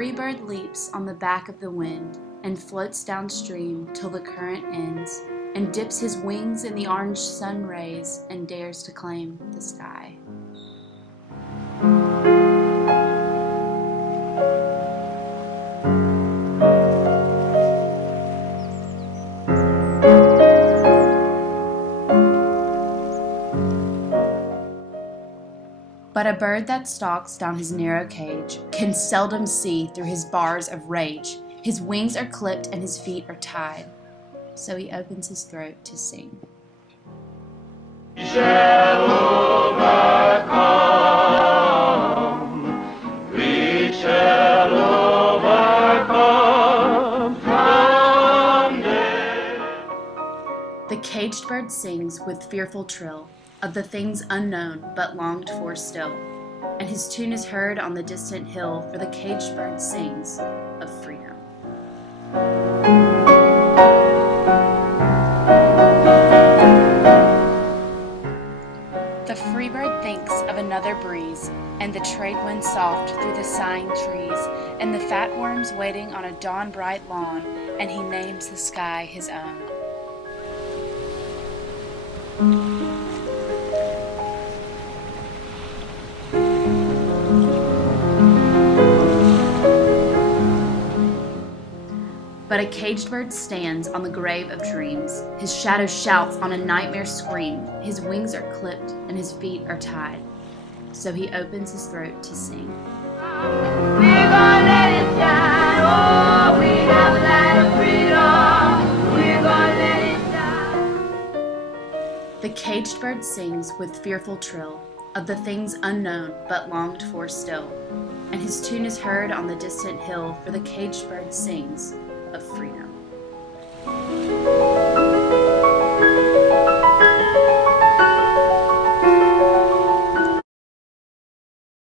free bird leaps on the back of the wind and floats downstream till the current ends, and dips his wings in the orange sun rays and dares to claim the sky. But a bird that stalks down his narrow cage can seldom see through his bars of rage. His wings are clipped and his feet are tied, so he opens his throat to sing. We shall overcome. We shall overcome someday. The caged bird sings with fearful trill of the things unknown but longed for still, and his tune is heard on the distant hill, for the caged bird sings of freedom. The free bird thinks of another breeze, and the trade wind soft through the sighing trees, and the fat worms waiting on a dawn-bright lawn, and he names the sky his own. But a caged bird stands on the grave of dreams. His shadow shouts on a nightmare scream. His wings are clipped and his feet are tied, so he opens his throat to sing. We're gonna let it shine. Oh, we have a light of freedom. We're gonna let it shine. The caged bird sings with fearful trill of the things unknown but longed for still, and his tune is heard on the distant hill, for the caged bird sings of freedom.